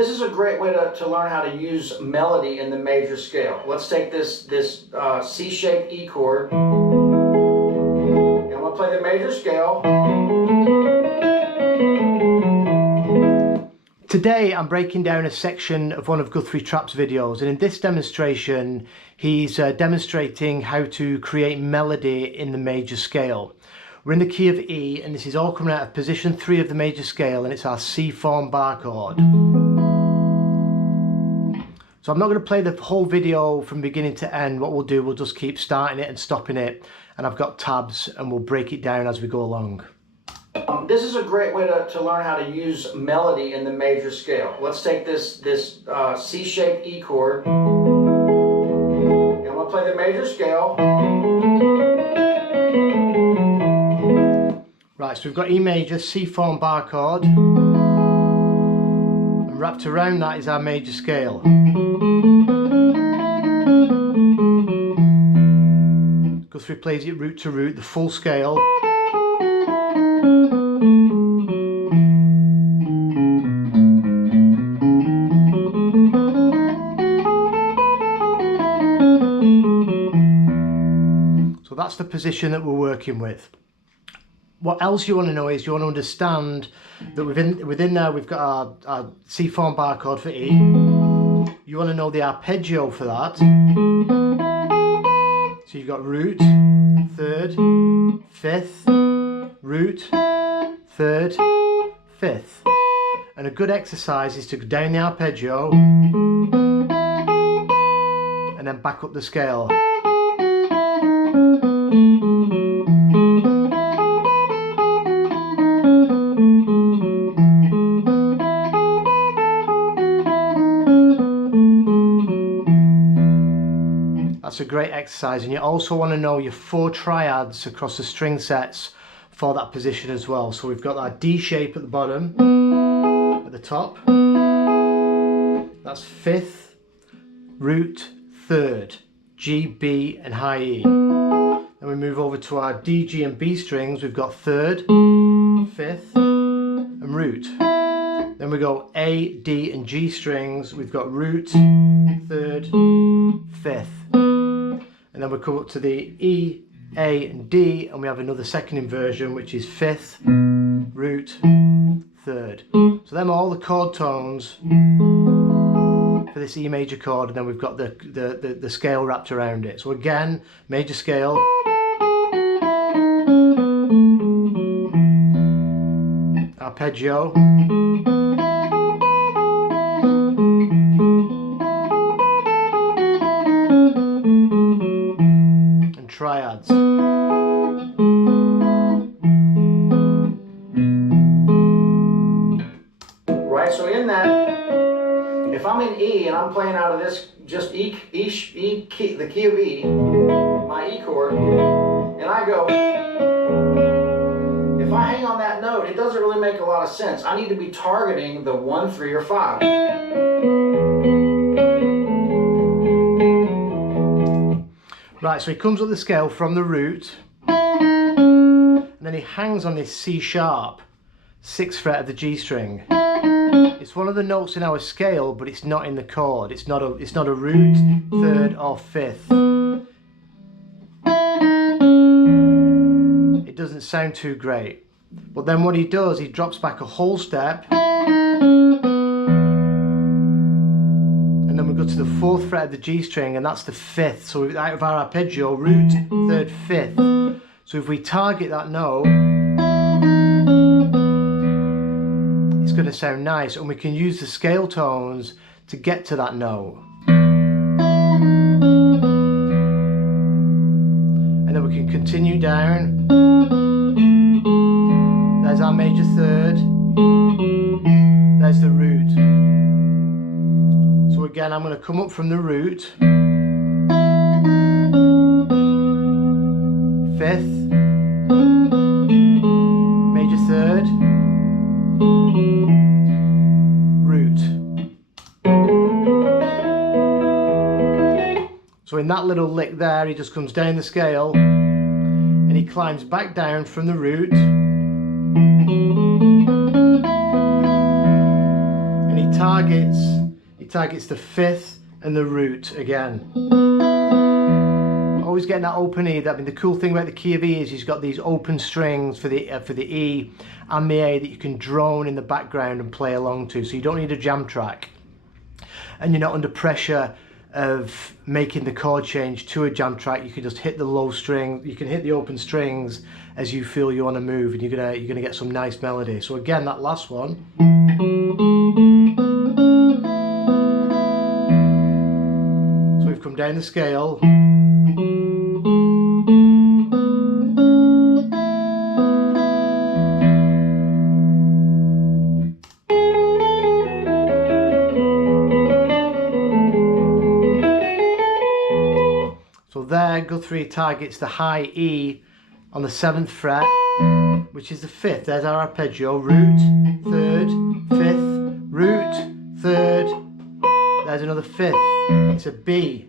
This is a great way to learn how to use melody in the major scale. Let's take this C-shaped E chord, and I'm going to play the major scale. Today I'm breaking down a section of one of Guthrie Trapp's videos, and in this demonstration he's demonstrating how to create melody in the major scale. We're in the key of E, and this is all coming out of position 3 of the major scale, and it's our C form bar chord. So I'm not going to play the whole video from beginning to end. What we'll do, we'll just keep starting it and stopping it, and I've got tabs and we'll break it down as we go along. This is a great way to learn how to use melody in the major scale. Let's take this C-shaped E chord, and I'm going to play the major scale. Right, so we've got E major, C form bar chord, and wrapped around that is our major scale. Guthrie plays it root to root, the full scale. So that's the position that we're working with. What else you want to know is you want to understand that within there we've got our C form bar chord for E. You want to know the arpeggio for that. So you've got root, 3rd, 5th, root, 3rd, 5th. And a good exercise is to go down the arpeggio and then back up the scale. That's a great exercise, and you also want to know your 4 triads across the string sets for that position as well. So we've got that D shape at the bottom, at the top, that's 5th, root, 3rd, G, B and high E. Then we move over to our D, G and B strings. We've got 3rd, 5th and root. Then we go A, D and G strings. We've got root, 3rd, 5th. And then we come up to the E, A and D, and we have another second inversion, which is 5th, root, 3rd. So them are all the chord tones for this E major chord, and then we've got the scale wrapped around it. So again, major scale, arpeggio, triads. Right, so in that, if I'm in E and I'm playing out of this just E key, the key of E, my E chord, and I go, if I hang on that note, it doesn't really make a lot of sense. I need to be targeting the 1, 3 or 5. Right, so he comes up the scale from the root, and then he hangs on this C sharp, 6th fret of the G string. It's one of the notes in our scale, but it's not in the chord. It's not a root, 3rd or 5th. It doesn't sound too great. But then what he does, he drops back a whole step, and then we go to the 4th fret of the G string, and that's the 5th. So out of our arpeggio, root, 3rd, 5th. So if we target that note, it's going to sound nice, and we can use the scale tones to get to that note. And then we can continue down. There's our major 3rd. There's the root. So again, I'm going to come up from the root, 5th, major 3rd, root. So in that little lick there, he just comes down the scale and he climbs back down from the root, and he targets targets the fifth and the root again. Always getting that open E. I mean, the cool thing about the key of E is he's got these open strings for the E and the A that you can drone in the background and play along to, so you don't need a jam track, and you're not under pressure of making the chord change to a jam track. You can just hit the low string, you can hit the open strings as you feel you want to move, and you're gonna get some nice melody. So again, that last one. So we've come down the scale. So there, Guthrie targets the high E on the 7th fret, which is the 5th. There's our arpeggio, root, 3rd, 5th, root, 3rd, there's another 5th, it's a B.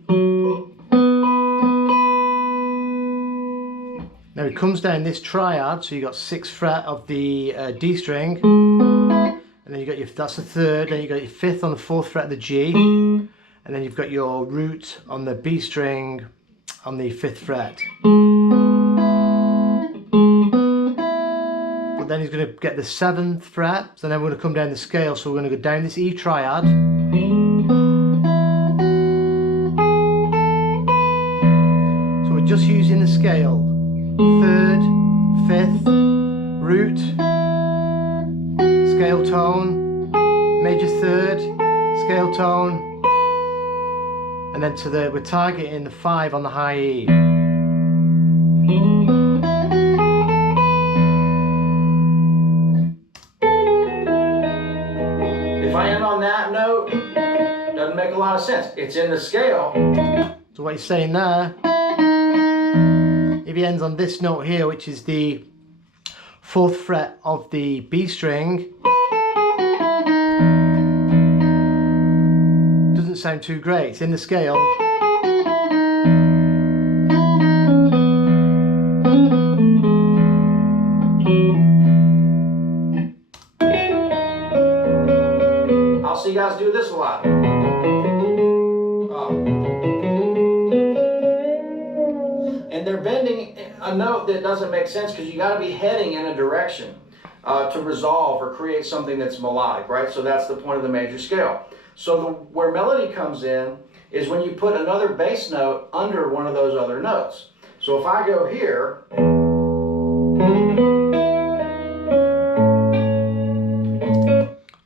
Now it comes down this triad, so you got 6th fret of the D string, and then you got that's the 3rd, then you got your 5th on the 4th fret of the G, and then you've got your root on the B string on the 5th fret. But then he's going to get the 7th fret, so then we're going to come down the scale, so we're going to go down this E triad. So we're just using the scale. 3rd, 5th, root, scale tone, major 3rd, scale tone, and then we're targeting the 5 on the high E. If I end on that note, doesn't make a lot of sense. It's in the scale. So what he's saying there, if he ends on this note here, which is the 4th fret of the B string, doesn't sound too great. It's in the scale. I'll see you guys do this a lot. And they're bending a note that doesn't make sense because you got to be heading in a direction to resolve or create something that's melodic, right? So that's the point of the major scale. So where melody comes in is when you put another bass note under one of those other notes. So if I go here,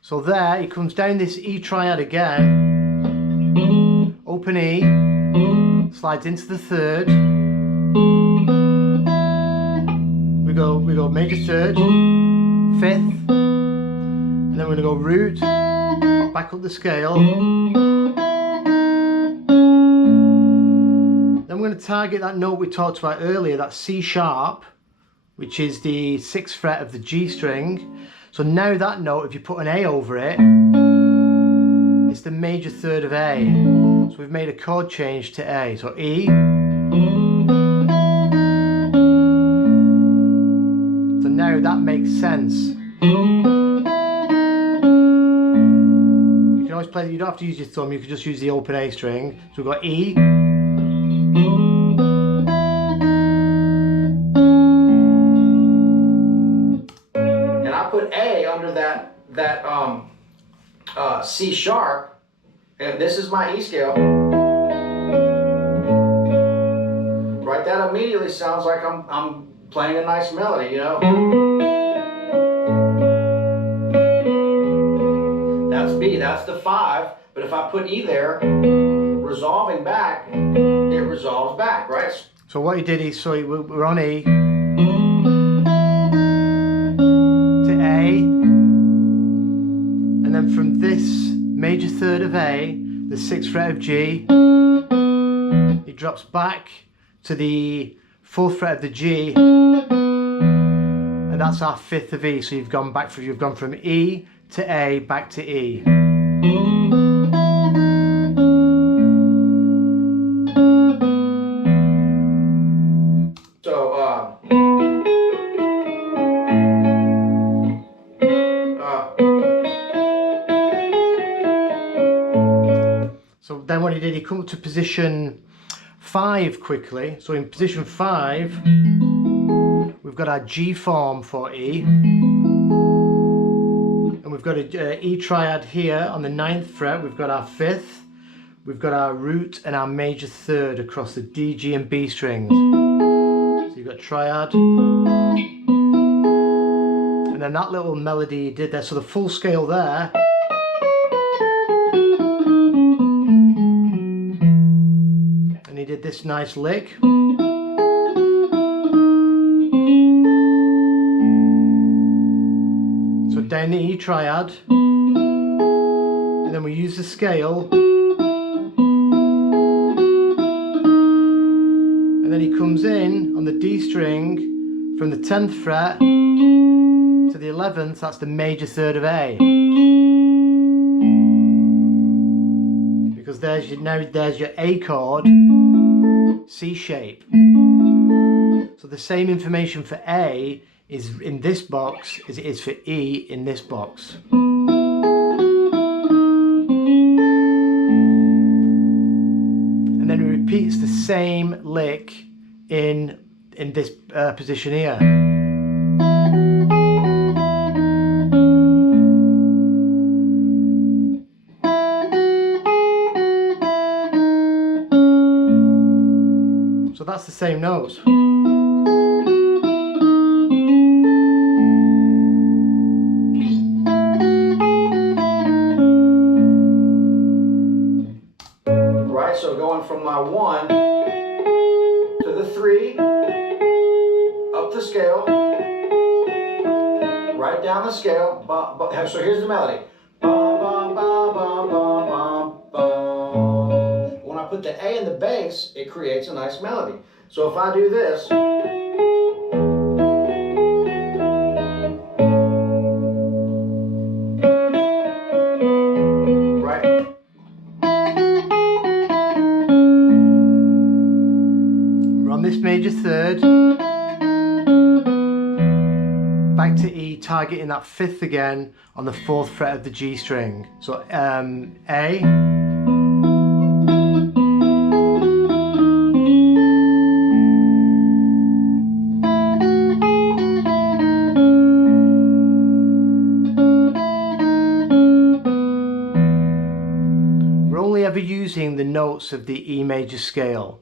so there, he comes down this E triad again, open E, slides into the 3rd, we go major 3rd, 5th, and then we're going to go root, back up the scale, then we're going to target that note we talked about earlier, that C sharp, which is the 6th fret of the G string. So now that note, if you put an A over it, it's the major 3rd of A. So we've made a chord change to A. So E. So now that makes sense. You can always play, you don't have to use your thumb, you can just use the open A string. So we've got E. Put A under that C sharp, and this is my E scale. Right, that immediately sounds like I'm playing a nice melody, you know. That's B, that's the 5, but if I put E there, resolving back, it resolves back, right? So what he did is, so we're on E. And then from this major 3rd of A, the 6th fret of G, it drops back to the 4th fret of the G, and that's our 5th of E. So you've gone from E to A back to E. So then what he did, he come up to position 5 quickly. So in position 5, we've got our G form for E. And we've got a E triad here on the 9th fret. We've got our 5th. We've got our root and our major 3rd across the D, G and B strings. So you've got triad. And then that little melody he did there, so the full scale there. And he did this nice lick. So down the E triad. And then we use the scale. And then he comes in on the D string from the 10th fret to the 11th, that's the major 3rd of A. Because there's your A chord, C shape. So the same information for A is in this box as it is for E in this box. And then he repeats the same lick in this position here. So that's the same notes. Right, so going from my 1 to the 3, up the scale, right down the scale. So here's the melody. When I put the A in the bass, it creates a nice melody. So if I do this, right? We're on this major 3rd, back to E, targeting that 5th again on the 4th fret of the G string. So A. We're only ever using the notes of the E major scale.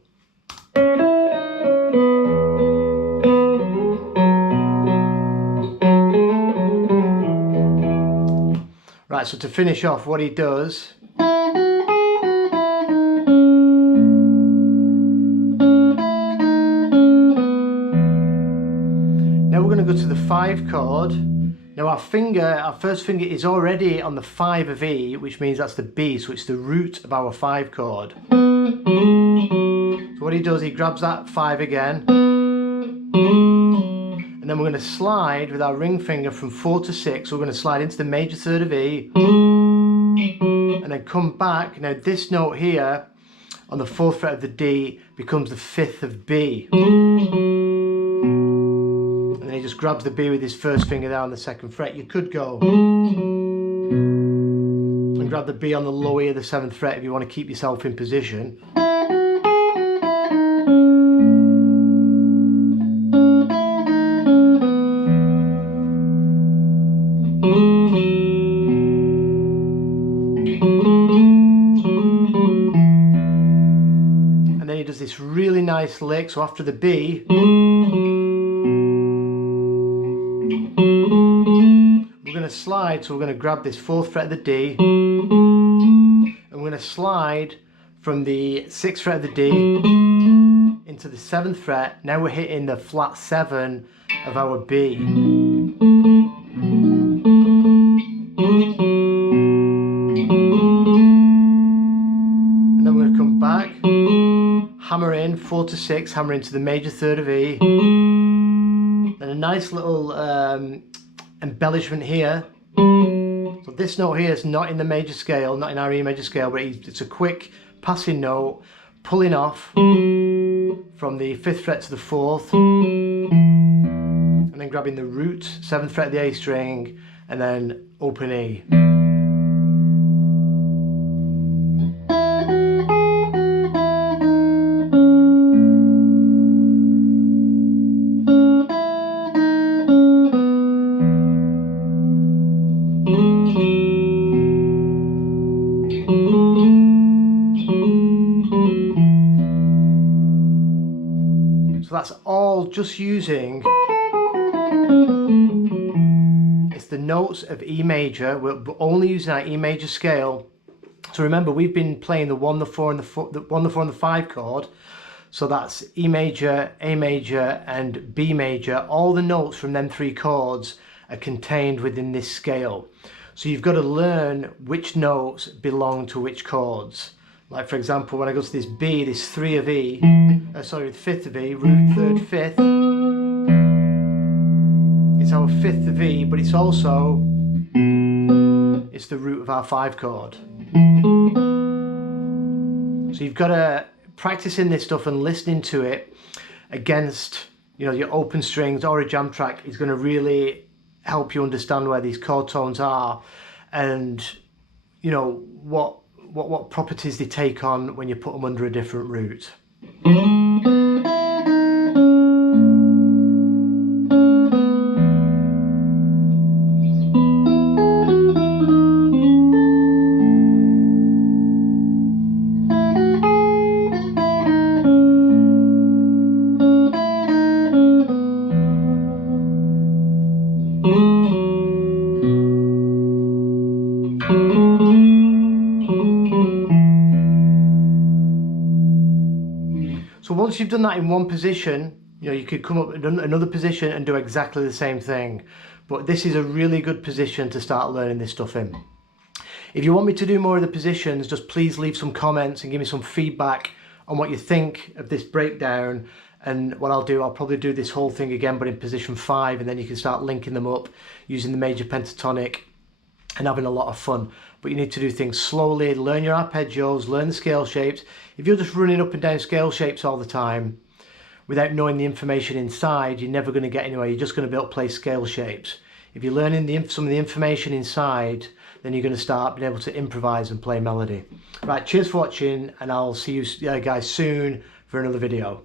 Right, so to finish off, what he does, now we're going to go to the 5 chord. Now our first finger is already on the 5 of E, which means that's the B, so it's the root of our 5 chord. So what he does, he grabs that 5 again, and then we're going to slide with our ring finger from 4 to 6. So we're going to slide into the major 3rd of E, and then come back. Now this note here on the 4th fret of the D becomes the 5th of B. And then he just grabs the B with his first finger there on the 2nd fret. You could go and grab the B on the low E of the 7th fret if you want to keep yourself in position. And then he does this really nice lick. So after the B, we're going to slide. So we're going to grab this 4th fret of the D, and we're going to slide from the 6th fret of the D into the 7th fret. Now we're hitting the flat 7 of our B. And then we're going to come back, hammer in 4 to 6, hammer into the major 3rd of E, and a nice little embellishment here. So this note here is not in the major scale, not in our E major scale, but it's a quick passing note, pulling off from the 5th fret to the 4th, and then grabbing the root, 7th fret of the A string, and then open E. that's all just using, it's the notes of E major. We're only using our E major scale. So remember, we've been playing the 1, the 4, and the 1, the 4, and the 5 chord. So that's E major, A major, and B major. All the notes from them 3 chords are contained within this scale. So you've got to learn which notes belong to which chords. Like for example, when I go to this B, this 3 of E, the 5th of E, root, 3rd, 5th. It's our 5th of E, but it's also, it's the root of our 5 chord. So you've got to practicing this stuff and listening to it against, you know, your open strings or a jam track is going to really help you understand where these chord tones are, and you know what properties they take on when you put them under a different root. So once you've done that in one position, you know, you could come up with another position and do exactly the same thing. But this is a really good position to start learning this stuff in. If you want me to do more of the positions, just please leave some comments and give me some feedback on what you think of this breakdown. And what I'll do, I'll probably do this whole thing again, but in position 5, and then you can start linking them up using the major pentatonic and having a lot of fun. But you need to do things slowly, learn your arpeggios, learn the scale shapes. If you're just running up and down scale shapes all the time without knowing the information inside, you're never going to get anywhere. You're just going to be able to play scale shapes. If you're learning some of the information inside, then you're going to start being able to improvise and play melody. Right, cheers for watching, and I'll see you guys soon for another video.